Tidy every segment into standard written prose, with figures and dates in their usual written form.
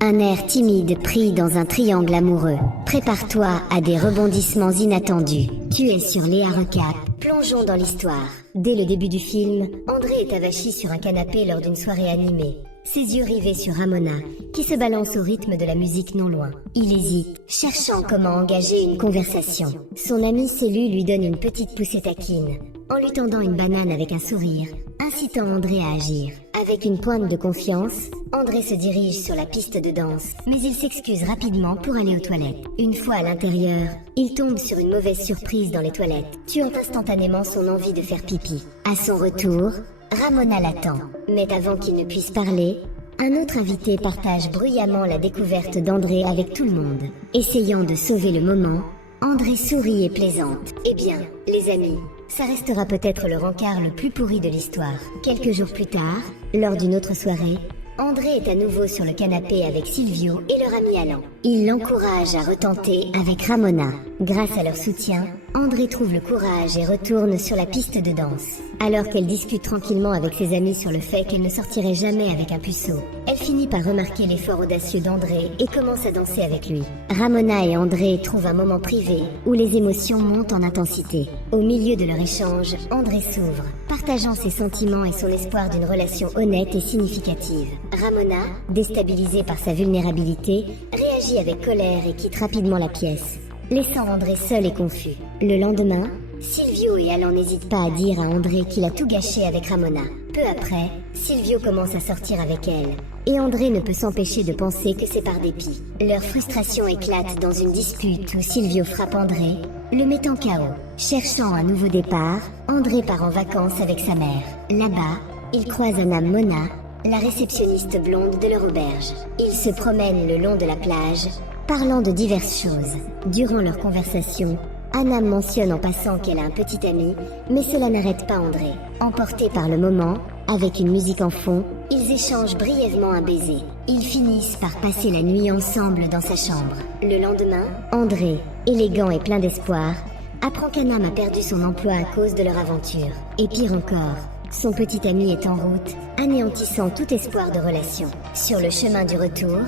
Un air timide pris dans un triangle amoureux. Prépare-toi à des rebondissements inattendus. Tu es sur Léa Recap. Plongeons dans l'histoire. Dès le début du film, André est avachi sur un canapé lors d'une soirée animée. Ses yeux rivés sur Ramona, qui se balance au rythme de la musique non loin. Il hésite, cherchant comment engager une conversation. Son ami Célu lui donne une petite poussée taquine, en lui tendant une banane avec un sourire, incitant André à agir. Avec une pointe de confiance, André se dirige sur la piste de danse, mais il s'excuse rapidement pour aller aux toilettes. Une fois à l'intérieur, il tombe sur une mauvaise surprise dans les toilettes, tuant instantanément son envie de faire pipi. À son retour, Ramona l'attend, mais avant qu'il ne puisse parler, un autre invité partage bruyamment la découverte d'André avec tout le monde. Essayant de sauver le moment, André sourit et plaisante. Eh bien, les amis, ça restera peut-être le rencard le plus pourri de l'histoire. Quelques jours plus tard, lors d'une autre soirée, André est à nouveau sur le canapé avec Silvio et leur ami Alan. Il l'encourage à retenter avec Ramona. Grâce à leur soutien, André trouve le courage et retourne sur la piste de danse. Alors qu'elle discute tranquillement avec ses amis sur le fait qu'elle ne sortirait jamais avec un puceau, elle finit par remarquer l'effort audacieux d'André et commence à danser avec lui. Ramona et André trouvent un moment privé où les émotions montent en intensité. Au milieu de leur échange, André s'ouvre, partageant ses sentiments et son espoir d'une relation honnête et significative. Ramona, déstabilisée par sa vulnérabilité, réagit avec colère et quitte rapidement la pièce, laissant André seul et confus. Le lendemain, Silvio et Alan n'hésitent pas à dire à André qu'il a tout gâché avec Ramona. Peu après, Silvio commence à sortir avec elle, et André ne peut s'empêcher de penser que c'est par dépit. Leur frustration éclate dans une dispute où Silvio frappe André, le mettant KO. Cherchant un nouveau départ, André part en vacances avec sa mère. Là-bas, il croise Anna Mona, la réceptionniste blonde de leur auberge. Ils se promènent le long de la plage, parlant de diverses choses. Durant leur conversation, Anna mentionne en passant qu'elle a un petit ami, mais cela n'arrête pas André. Emporté par le moment, avec une musique en fond, ils échangent brièvement un baiser. Ils finissent par passer la nuit ensemble dans sa chambre. Le lendemain, André, élégant et plein d'espoir, apprend qu'Anam a perdu son emploi à cause de leur aventure. Et pire encore, son petit ami est en route, anéantissant tout espoir de relation. Sur le chemin du retour,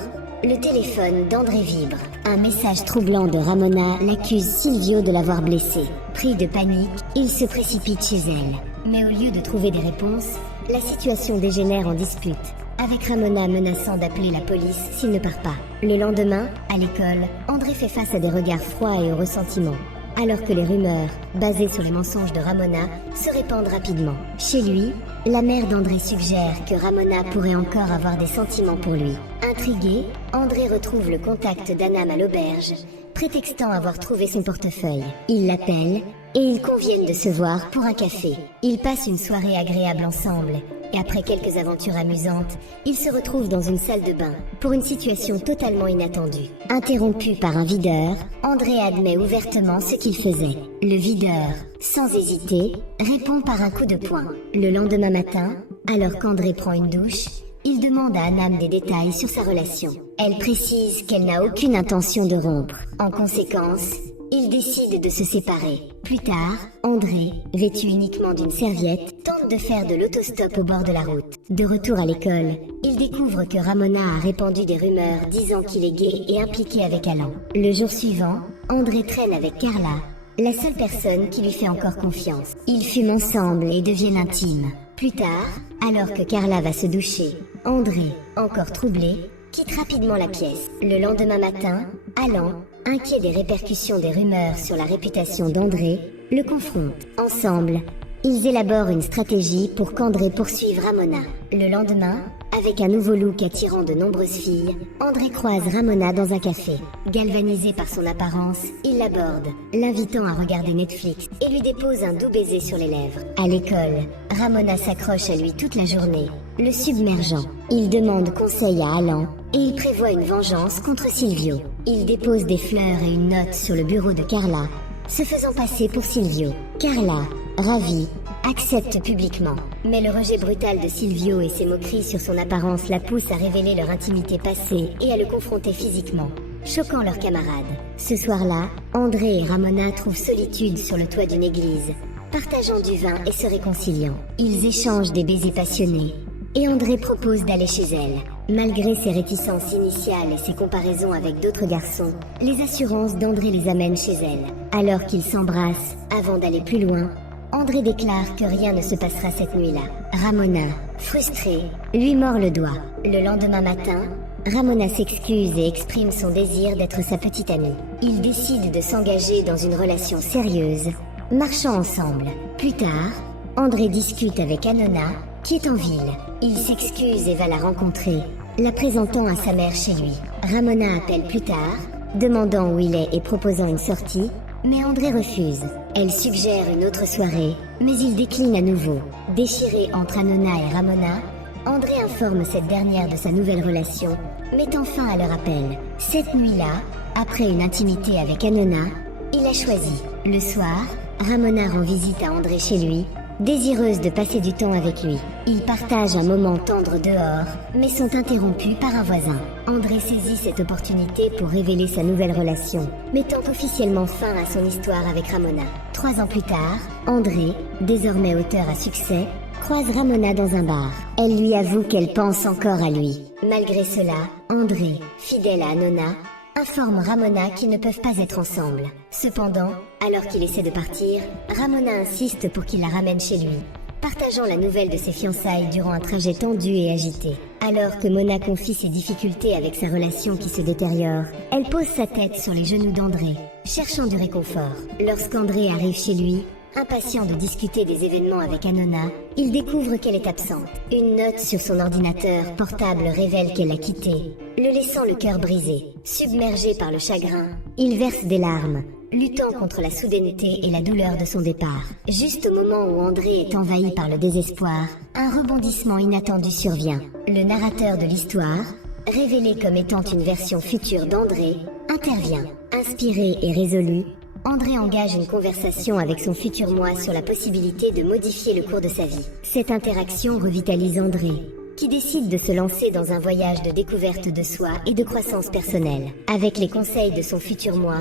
le téléphone d'André vibre. Un message troublant de Ramona l'accuse Silvio de l'avoir blessé. Pris de panique, il se précipite chez elle. Mais au lieu de trouver des réponses, la situation dégénère en dispute, avec Ramona menaçant d'appeler la police s'il ne part pas. Le lendemain, à l'école, André fait face à des regards froids et au ressentiment, alors que les rumeurs, basées sur les mensonges de Ramona, se répandent rapidement. Chez lui, la mère d'André suggère que Ramona pourrait encore avoir des sentiments pour lui. Intrigué, André retrouve le contact d'Anam à l'auberge, prétextant avoir trouvé son portefeuille. Il l'appelle et ils conviennent de se voir pour un café. Ils passent une soirée agréable ensemble. Et après quelques aventures amusantes, ils se retrouvent dans une salle de bain, pour une situation totalement inattendue. Interrompu par un videur, André admet ouvertement ce qu'il faisait. Le videur, sans hésiter, répond par un coup de poing. Le lendemain matin, alors qu'André prend une douche, il demande à Anam des détails sur sa relation. Elle précise qu'elle n'a aucune intention de rompre. En conséquence, ils décident de se séparer. Plus tard, André, vêtu uniquement d'une serviette, tente de faire de l'autostop au bord de la route. De retour à l'école, il découvre que Ramona a répandu des rumeurs disant qu'il est gay et impliqué avec Alan. Le jour suivant, André traîne avec Carla, la seule personne qui lui fait encore confiance. Ils fument ensemble et deviennent intimes. Plus tard, alors que Carla va se doucher, André, encore troublé, quitte rapidement la pièce. Le lendemain matin, Alan, inquiet des répercussions des rumeurs sur la réputation d'André, le confronte. Ensemble, ils élaborent une stratégie pour qu'André poursuive Ramona. Le lendemain, avec un nouveau look attirant de nombreuses filles, André croise Ramona dans un café. Galvanisé par son apparence, il l'aborde, l'invitant à regarder Netflix et lui dépose un doux baiser sur les lèvres. À l'école, Ramona s'accroche à lui toute la journée, le submergeant. Il demande conseil à Alan et il prévoit une vengeance contre Silvio. Il dépose des fleurs et une note sur le bureau de Carla, se faisant passer pour Silvio. Carla, ravie, accepte publiquement. Mais le rejet brutal de Silvio et ses moqueries sur son apparence la poussent à révéler leur intimité passée et à le confronter physiquement, choquant leurs camarades. Ce soir-là, André et Ramona trouvent solitude sur le toit d'une église, partageant du vin et se réconciliant. Ils échangent des baisers passionnés, et André propose d'aller chez elle. Malgré ses réticences initiales et ses comparaisons avec d'autres garçons, les assurances d'André les amènent chez elle. Alors qu'ils s'embrassent, avant d'aller plus loin, André déclare que rien ne se passera cette nuit-là. Ramona, frustrée, lui mord le doigt. Le lendemain matin, Ramona s'excuse et exprime son désir d'être sa petite amie. Ils décident de s'engager dans une relation sérieuse, marchant ensemble. Plus tard, André discute avec Anona, qui est en ville. Il s'excuse et va la rencontrer, la présentant à sa mère chez lui. Ramona appelle plus tard, demandant où il est et proposant une sortie, mais André refuse. Elle suggère une autre soirée, mais il décline à nouveau. Déchiré entre Anona et Ramona, André informe cette dernière de sa nouvelle relation, mettant fin à leur appel. Cette nuit-là, après une intimité avec Anona, il a choisi. Le soir, Ramona rend visite à André chez lui, désireuse de passer du temps avec lui. Ils partagent un moment tendre dehors, mais sont interrompus par un voisin. André saisit cette opportunité pour révéler sa nouvelle relation, mettant officiellement fin à son histoire avec Ramona. 3 ans plus tard, André, désormais auteur à succès, croise Ramona dans un bar. Elle lui avoue qu'elle pense encore à lui. Malgré cela, André, fidèle à Anona, informe Ramona qu'ils ne peuvent pas être ensemble. Cependant, alors qu'il essaie de partir, Ramona insiste pour qu'il la ramène chez lui, partageant la nouvelle de ses fiançailles durant un trajet tendu et agité. Alors que Mona confie ses difficultés avec sa relation qui se détériore, elle pose sa tête sur les genoux d'André, cherchant du réconfort. Lorsqu'André arrive chez lui, impatient de discuter des événements avec Anona, il découvre qu'elle est absente. Une note sur son ordinateur portable révèle qu'elle l'a quitté, le laissant le cœur brisé. Submergé par le chagrin, il verse des larmes, luttant contre la soudaineté et la douleur de son départ. Juste au moment où André est envahi par le désespoir, un rebondissement inattendu survient. Le narrateur de l'histoire, révélé comme étant une version future d'André, intervient. Inspiré et résolu, André engage une conversation avec son futur moi sur la possibilité de modifier le cours de sa vie. Cette interaction revitalise André, qui décide de se lancer dans un voyage de découverte de soi et de croissance personnelle. Avec les conseils de son futur moi,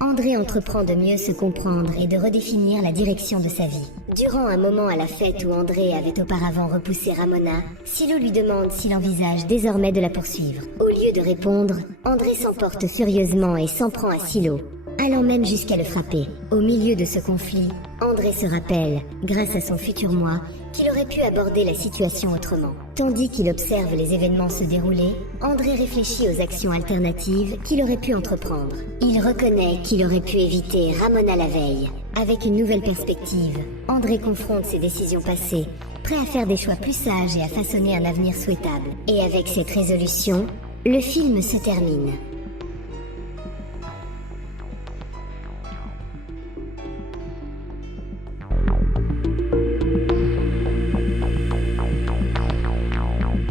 André entreprend de mieux se comprendre et de redéfinir la direction de sa vie. Durant un moment à la fête où André avait auparavant repoussé Ramona, Silo lui demande s'il envisage désormais de la poursuivre. Au lieu de répondre, André s'emporte furieusement et s'en prend à Silo, allant même jusqu'à le frapper. Au milieu de ce conflit, André se rappelle, grâce à son futur moi, qu'il aurait pu aborder la situation autrement. Tandis qu'il observe les événements se dérouler, André réfléchit aux actions alternatives qu'il aurait pu entreprendre. Il reconnaît qu'il aurait pu éviter Ramona la veille. Avec une nouvelle perspective, André confronte ses décisions passées, prêt à faire des choix plus sages et à façonner un avenir souhaitable. Et avec cette résolution, le film se termine.